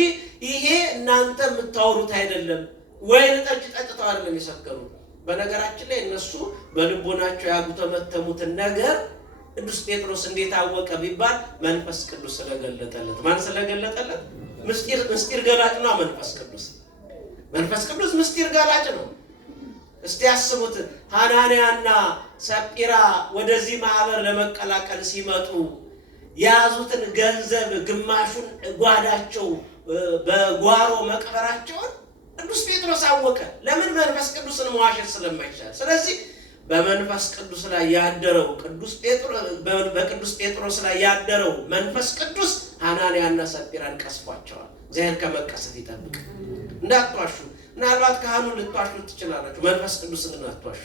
ይሄ እናንተ የምታወሩት አይደለም። ወይን ጠጅ ጠጥተው አይደለም የሰከሩት። በነገራችን ላይ እነሱ በልቦናቸው ያጉተመተሙትን ነገር ቅዱስ ጴጥሮስ እንዴት አወቀ ቢባል መንፈስ ቅዱስ ስለገለጠለት። ማን ስለገለጠለት? ምስጢር ገላጭ ነው መንፈስ ቅዱስ። መንፈስ ቅዱስ ምስጢር ገላጭ ነው። እስቲ ያስቡት፣ ሐናንያና ሰጲራ ወደዚህ ማህበር ለመቀላቀል ሲመጡ የያዙትን ገንዘብ ግማሹን ጓዳቸው በጓሮ መቅበራቸውን ቅዱስ ጴጥሮስ አወቀ። ለምን? መንፈስ ቅዱስን መዋሸት ስለማይቻል። ስለዚህ በመንፈስ ቅዱስ ላይ ያደረው በቅዱስ ጴጥሮስ ላይ ያደረው መንፈስ ቅዱስ ሐናንያና ሰጲራን ቀስፏቸዋል። እግዚአብሔር ከመቀሰፍ ይጠብቅ። እንዳትዋሹ። ምናልባት ካህኑን ልትዋሹ ትችላላችሁ፣ መንፈስ ቅዱስን አትዋሹ።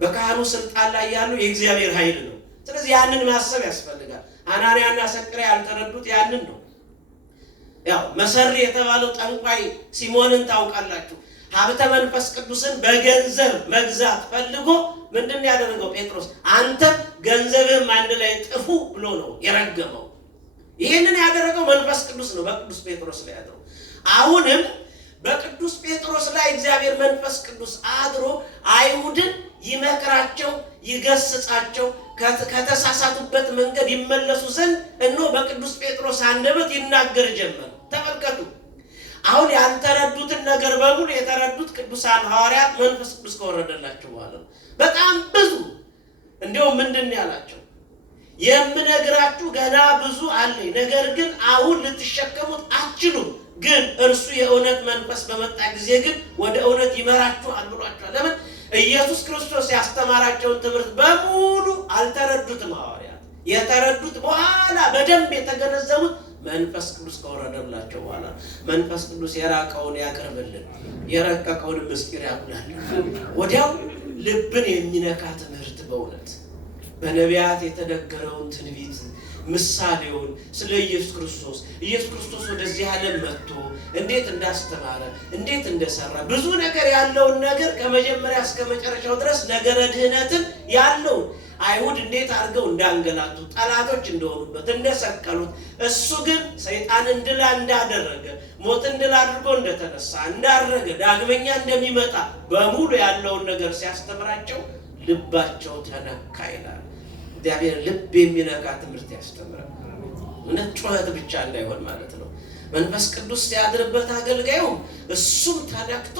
በካህኑ ስልጣን ላይ ያለው የእግዚአብሔር ኃይል ነው። ስለዚህ ያንን ማሰብ ያስፈልጋል። አናንያና ሰቅራ ያልተረዱት ያንን ነው። ያው መሰሪ የተባለው ጠንቋይ ሲሞንን ታውቃላችሁ። ሀብተ መንፈስ ቅዱስን በገንዘብ መግዛት ፈልጎ ምንድን ያደረገው ጴጥሮስ አንተም ገንዘብህም አንድ ላይ ጥፉ ብሎ ነው የረገመው። ይህንን ያደረገው መንፈስ ቅዱስ ነው በቅዱስ ጴጥሮስ ላይ ያደረገው። አሁንም በቅዱስ ጴጥሮስ ላይ እግዚአብሔር መንፈስ ቅዱስ አድሮ አይሁድን ይመክራቸው፣ ይገስጻቸው፣ ከተሳሳቱበት መንገድ ይመለሱ ዘንድ እነሆ በቅዱስ ጴጥሮስ አንደበት ይናገር ጀመር። ተመልከቱ። አሁን ያልተረዱትን ነገር በሙሉ የተረዱት ቅዱሳን ሐዋርያት መንፈስ ቅዱስ ከወረደላቸው በኋላ ነው። በጣም ብዙ እንዲያው ምንድን ያላቸው የምነግራችሁ ገና ብዙ አለኝ፣ ነገር ግን አሁን ልትሸከሙት አትችሉም። ግን እርሱ የእውነት መንፈስ በመጣ ጊዜ ግን ወደ እውነት ይመራችኋል ብሏቸዋል። ለምን? ኢየሱስ ክርስቶስ ያስተማራቸውን ትምህርት በሙሉ አልተረዱትም ሐዋርያት። የተረዱት በኋላ በደንብ የተገነዘቡት መንፈስ ቅዱስ ከወረደላቸው በኋላ። መንፈስ ቅዱስ የራቀውን ያቀርብልን፣ የረቀቀውን ምስጢር ያጉላልን። ወዲያው ልብን የሚነካ ትምህርት በእውነት በነቢያት የተነገረውን ትንቢት ምሳሌውን ስለ ኢየሱስ ክርስቶስ ወደዚህ ዓለም መጥቶ እንዴት እንዳስተማረ እንዴት እንደሰራ ብዙ ነገር ያለውን ነገር ከመጀመሪያ እስከ መጨረሻው ድረስ ነገረ ድህነትን ያለውን አይሁድ እንዴት አድርገው እንዳንገላቱ ጠላቶች እንደሆኑበት እንደሰቀሉት እሱ ግን ሰይጣንን ድል እንዳደረገ ሞትን ድል አድርጎ እንደተነሳ እንዳረገ ዳግመኛ እንደሚመጣ በሙሉ ያለውን ነገር ሲያስተምራቸው ልባቸው ተነካ ይላል። እግዚአብሔር ልብ የሚነካ ትምህርት ያስተምራል። እውነት ጩኸት ብቻ እንዳይሆን ማለት ነው። መንፈስ ቅዱስ ሲያድርበት አገልጋዩ እሱም ተነክቶ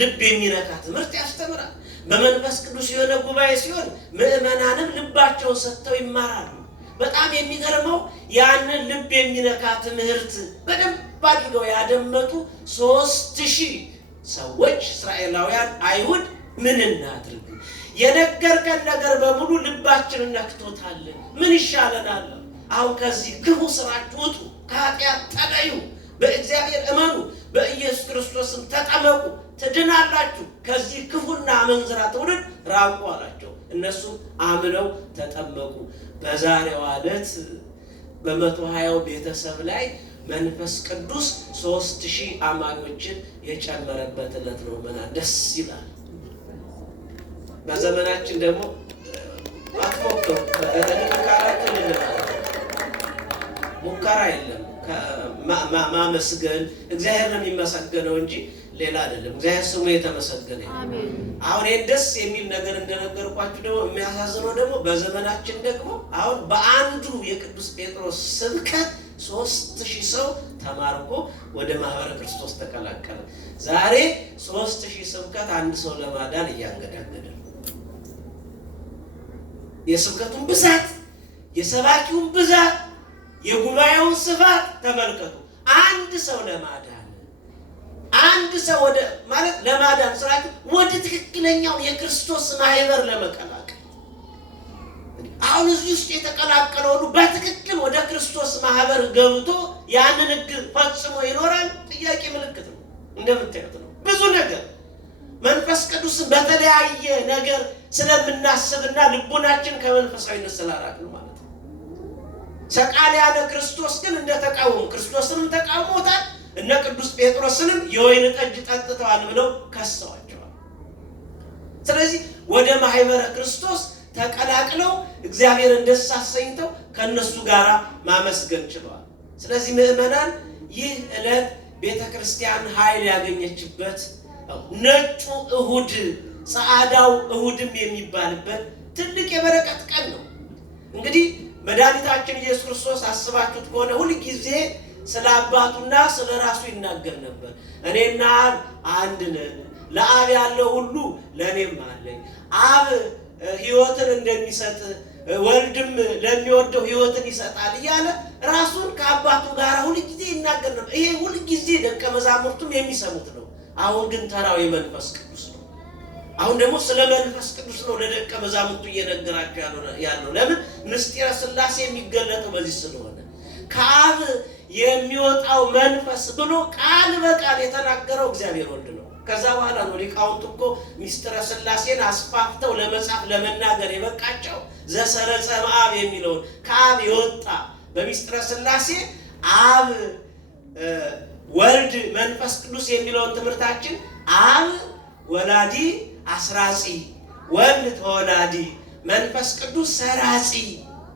ልብ የሚነካ ትምህርት ያስተምራል። በመንፈስ ቅዱስ የሆነ ጉባኤ ሲሆን ምዕመናንም ልባቸውን ሰጥተው ይማራሉ። በጣም የሚገርመው ያንን ልብ የሚነካ ትምህርት በደንብ አድርገው ያደመጡ 3000 ሰዎች እስራኤላውያን አይሁድ ምን እናድርግ? የነገርከን ነገር በሙሉ ልባችንን ነክቶታል። ምን ይሻለናል? አሁን ከዚህ ክፉ ስራችሁ ውጡ፣ ከኃጢአት ተለዩ፣ በእግዚአብሔር እመኑ፣ በኢየሱስ ክርስቶስም ተጠመቁ፣ ትድናላችሁ፣ ከዚህ ክፉና አመንዝራ ትውልድ ራቁ አላቸው። እነሱም አምነው ተጠመቁ። በዛሬዋ ዕለት በ120 ቤተሰብ ላይ መንፈስ ቅዱስ 3000 አማኞችን የጨመረበት ዕለት ነው። ደስ ይላል። በዘመናችን ደግሞ አትሞክሩ። ሙከራ የለም። ማመስገን እግዚአብሔር ነው የሚመሰገነው እንጂ ሌላ አይደለም። እግዚአብሔር ስሙ የተመሰገነ አሜን። አሁን ደስ የሚል ነገር እንደነገርኳችሁ ደግሞ የሚያሳዝነው ደግሞ በዘመናችን ደግሞ አሁን በአንዱ የቅዱስ ጴጥሮስ ስብከት 3000 ሰው ተማርኮ ወደ ማህበረ ክርስቶስ ተቀላቀለ። ዛሬ 3000 ስብከት አንድ ሰው ለማዳን እያንገዳገደ ነው። የስብከቱን ብዛት፣ የሰባኪውን ብዛት፣ የጉባኤውን ስፋት ተመልከቱ። አንድ ሰው ለማዳን አንድ ሰው ወደ ማለት ለማዳን ስራችሁ ወደ ትክክለኛው የክርስቶስ ማህበር ለመቀላቀል አሁን እዚህ ውስጥ የተቀላቀለው ሁሉ በትክክል ወደ ክርስቶስ ማህበር ገብቶ ያንን ሕግ ፈጽሞ ይኖራል? ጥያቄ ምልክት ነው። እንደምታዩት ነው ብዙ ነገር መንፈስ ቅዱስን በተለያየ ነገር ስለምናስብና ልቡናችን ከመንፈሳዊነት ስላራቅ ነው ማለት ነው። ሰቃልያነ ክርስቶስ ግን እንደተቃወሙ ክርስቶስንም ተቃውሞታል። እነ ቅዱስ ጴጥሮስንም የወይን ጠጅ ጠጥተዋል ብለው ከሰዋቸዋል። ስለዚህ ወደ ማህበረ ክርስቶስ ተቀላቅለው እግዚአብሔርን ደስ አሰኝተው ከነሱ ጋር ማመስገን ችለዋል። ስለዚህ ምዕመናን ይህ ዕለት ቤተክርስቲያን ኃይል ያገኘችበት ነጩ እሁድ ጸዓዳው እሁድም የሚባልበት ትልቅ የበረከት ቀን ነው። እንግዲህ መድኃኒታችን ኢየሱስ ክርስቶስ አስባችሁት ከሆነ ሁል ጊዜ ስለ አባቱና ስለ ራሱ ይናገር ነበር። እኔና አብ አንድ ነን፣ ለአብ ያለው ሁሉ ለእኔም አለኝ። አብ ሕይወትን እንደሚሰጥ ወልድም ለሚወደው ሕይወትን ይሰጣል እያለ ራሱን ከአባቱ ጋር ሁል ጊዜ ይናገር ነበር። ይሄ ሁል ጊዜ ደቀ መዛሙርቱም የሚሰሙት ነው። አሁን ግን ተራው የመንፈስ ቅዱስ ነው። አሁን ደግሞ ስለ መንፈስ ቅዱስ ነው ለደቀ መዛሙርቱ እየነገራቸው ያለው። ለምን? ምስጢረ ሥላሴ የሚገለጠው በዚህ ስለሆነ ከአብ የሚወጣው መንፈስ ብሎ ቃል በቃል የተናገረው እግዚአብሔር ወልድ ነው። ከዛ በኋላ ነው ሊቃውንት እኮ ሚስጥረ ሥላሴን አስፋፍተው ለመጻፍ ለመናገር የበቃቸው። ዘሰረጸ በአብ የሚለውን ከአብ የወጣ በሚስጥረ ሥላሴ አብ ወልድ መንፈስ ቅዱስ የሚለውን ትምህርታችን አብ ወላዲ አስራጺ፣ ወልድ ተወላዲ፣ መንፈስ ቅዱስ ሰራጺ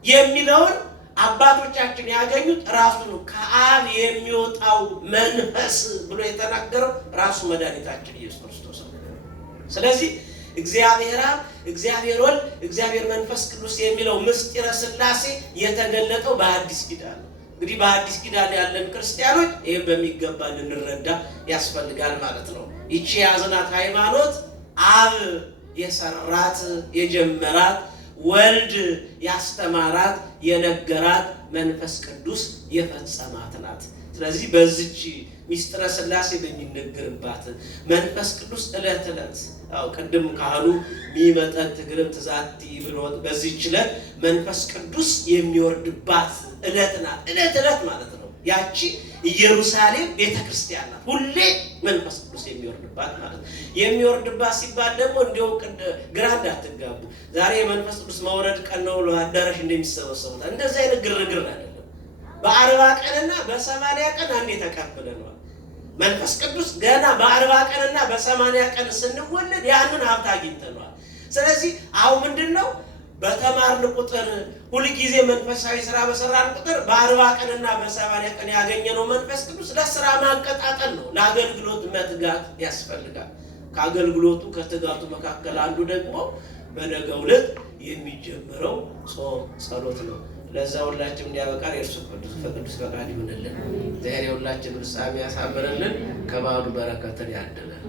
የሚለውን አባቶቻችን ያገኙት ራሱ ነው። ከአብ የሚወጣው መንፈስ ብሎ የተናገረው ራሱ መድኃኒታችን ኢየሱስ ክርስቶስ ነው። ስለዚህ እግዚአብሔር አብ፣ እግዚአብሔር ወልድ፣ እግዚአብሔር መንፈስ ቅዱስ የሚለው ምስጢረ ሥላሴ የተገለጠው በአዲስ ኪዳን ነው። እንግዲህ በአዲስ ኪዳን ያለን ክርስቲያኖች ይሄን በሚገባ ልንረዳ ያስፈልጋል ማለት ነው። ይቺ ያዝናት ሃይማኖት አብ የሰራት የጀመራት፣ ወልድ ያስተማራት የነገራት፣ መንፈስ ቅዱስ የፈጸማት ናት። ስለዚህ በዚች ሚስጥረ ሥላሴ በሚነገርባት መንፈስ ቅዱስ ዕለት ዕለት ቅድም ካህኑ ሚመጠን ትግርም ትዛቲ ብሎ በዚህች ዕለት መንፈስ ቅዱስ የሚወርድባት ዕለት ናት። ዕለት ዕለት ማለት ነው። ያቺ ኢየሩሳሌም ቤተክርስቲያን ናት። ሁሌ መንፈስ ቅዱስ የሚወርድባት ማለት ነው። የሚወርድባት ሲባል ደግሞ እንዲያው ግራ እንዳትጋቡ። ዛሬ የመንፈስ ቅዱስ መውረድ ቀን ነው ብሎ አዳራሽ እንደሚሰበሰቡት እንደዚህ አይነት ግርግር አይደለም። በ40 ቀንና በ80 ቀን አንዴ ተቀብለናል። መንፈስ ቅዱስ ገና በ40 ቀንና በ80 ቀን ስንወለድ ያንን ሀብት አግኝተናል። ስለዚህ አሁን ምንድነው በተማርን ቁጥር ሁሉ ጊዜ መንፈሳዊ ስራ በሰራን ቁጥር በ40 ቀንና በ80 ቀን ያገኘነው መንፈስ ቅዱስ ለስራ ማቀጣጠል ነው። ለአገልግሎት መትጋት ያስፈልጋል። ከአገልግሎቱ ከትጋቱ መካከል አንዱ ደግሞ በነገው ዕለት የሚጀምረው ጾም ጸሎት ነው። ለዛ ሁላችን እንዲያበቃን የእርሱ ቅዱስ ፈቃድ ይሁንልን። እግዚአብሔር ሁላችንን ፍጻሜ ያሳምርልን፣ ከበዓሉ በረከትን ያድለን።